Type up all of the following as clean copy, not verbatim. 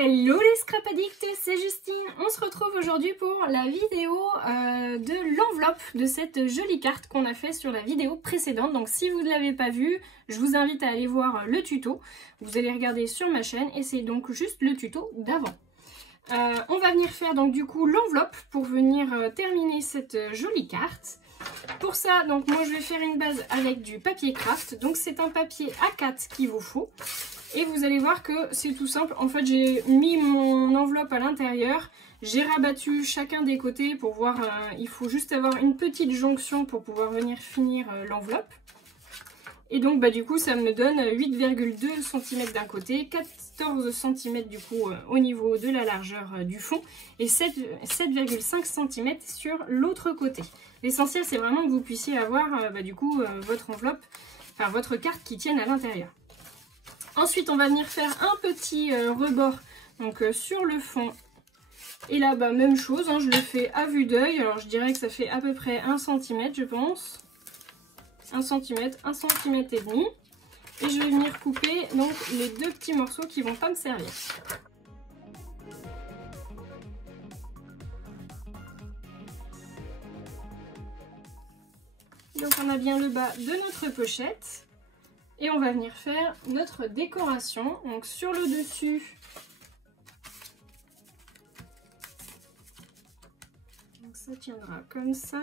Hello les scrap addicts, c'est Justine. On se retrouve aujourd'hui pour la vidéo de l'enveloppe de cette jolie carte qu'on a fait sur la vidéo précédente. Donc si vous ne l'avez pas vue, je vous invite à aller voir le tuto. Vous allez regarder sur ma chaîne et c'est donc juste le tuto d'avant. On va venir faire donc du coup l'enveloppe pour venir terminer cette jolie carte. Pour ça, donc moi je vais faire une base avec du papier craft. Donc c'est un papier A4 qu'il vous faut. Et vous allez voir que c'est tout simple. En fait, j'ai mis mon enveloppe à l'intérieur. J'ai rabattu chacun des côtés pour voir. Il faut juste avoir une petite jonction pour pouvoir venir finir l'enveloppe. Et donc, du coup, ça me donne 8,2 cm d'un côté, 14 cm du coup au niveau de la largeur du fond et 7,5 cm sur l'autre côté. L'essentiel, c'est vraiment que vous puissiez avoir du coup votre enveloppe, enfin votre carte qui tienne à l'intérieur. Ensuite, on va venir faire un petit rebord donc, sur le fond. Et là, même chose, hein, je le fais à vue d'œil. Alors, je dirais que ça fait à peu près 1 cm, je pense. 1 cm, 1 cm et demi. Et je vais venir couper donc, les deux petits morceaux qui ne vont pas me servir. Donc, on a bien le bas de notre pochette. Et on va venir faire notre décoration. Donc sur le dessus, donc ça tiendra comme ça.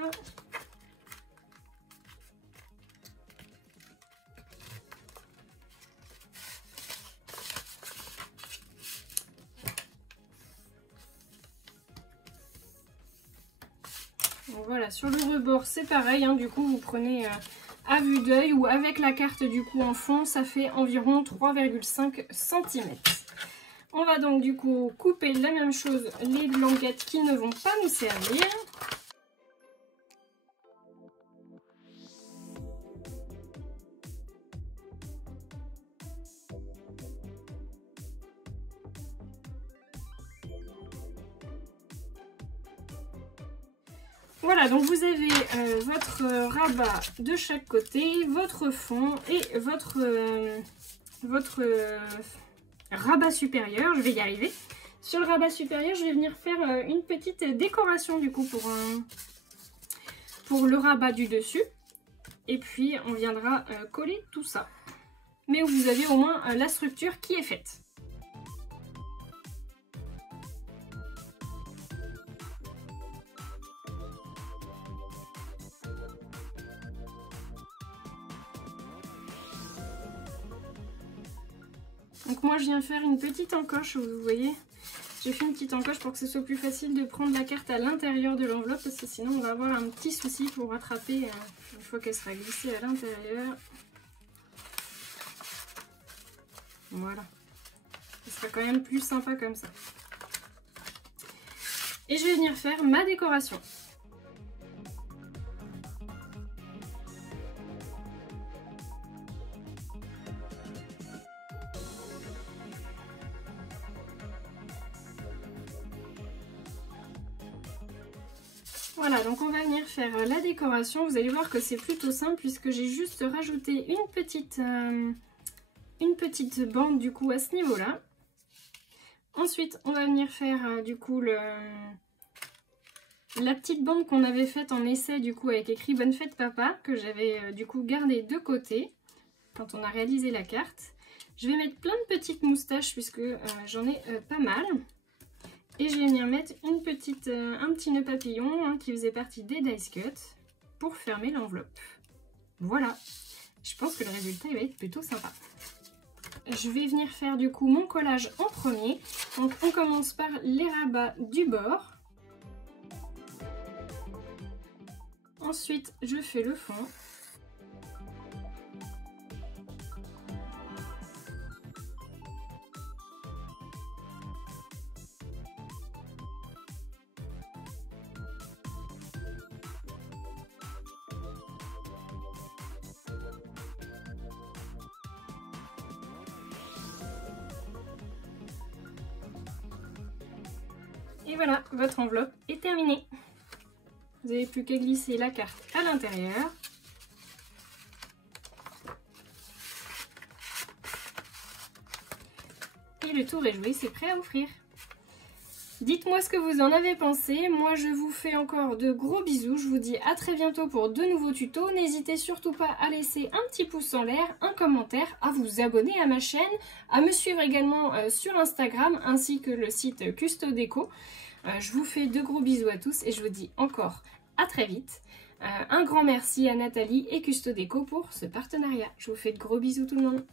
Donc voilà, sur le rebord c'est pareil, hein, du coup vous prenez à vue d'œil ou avec la carte du coup en fond, ça fait environ 3,5 cm. On va donc du coup couper la même chose, les languettes qui ne vont pas nous servir. Voilà, donc vous avez votre rabat de chaque côté, votre fond et votre rabat supérieur. Je vais y arriver. Sur le rabat supérieur, je vais venir faire une petite décoration du coup pour le rabat du dessus. Et puis on viendra coller tout ça. Mais vous avez au moins la structure qui est faite. Donc moi je viens faire une petite encoche, vous voyez, j'ai fait une petite encoche pour que ce soit plus facile de prendre la carte à l'intérieur de l'enveloppe parce que sinon on va avoir un petit souci pour rattraper une fois qu'elle sera glissée à l'intérieur. Voilà, ce sera quand même plus sympa comme ça. Et je vais venir faire ma décoration. Voilà, donc on va venir faire la décoration. Vous allez voir que c'est plutôt simple puisque j'ai juste rajouté une petite bande du coup à ce niveau-là. Ensuite, on va venir faire du coup la petite bande qu'on avait faite en essai du coup avec écrit Bonne fête papa, que j'avais du coup gardé de côté quand on a réalisé la carte. Je vais mettre plein de petites moustaches puisque j'en ai pas mal. Et je vais venir mettre un petit nœud papillon qui faisait partie des dice cut pour fermer l'enveloppe. Voilà, je pense que le résultat il va être plutôt sympa. Je vais venir faire du coup mon collage en premier. Donc on commence par les rabats du bord. Ensuite je fais le fond. Et voilà, votre enveloppe est terminée. Vous n'avez plus qu'à glisser la carte à l'intérieur. Et le tour est joué, c'est prêt à offrir. Dites-moi ce que vous en avez pensé. Moi, je vous fais encore de gros bisous. Je vous dis à très bientôt pour de nouveaux tutos. N'hésitez surtout pas à laisser un petit pouce en l'air, un commentaire, à vous abonner à ma chaîne, à me suivre également sur Instagram ainsi que le site Custo Déco. Je vous fais de gros bisous à tous et je vous dis encore à très vite. Un grand merci à Nathalie et Custo Déco pour ce partenariat. Je vous fais de gros bisous tout le monde.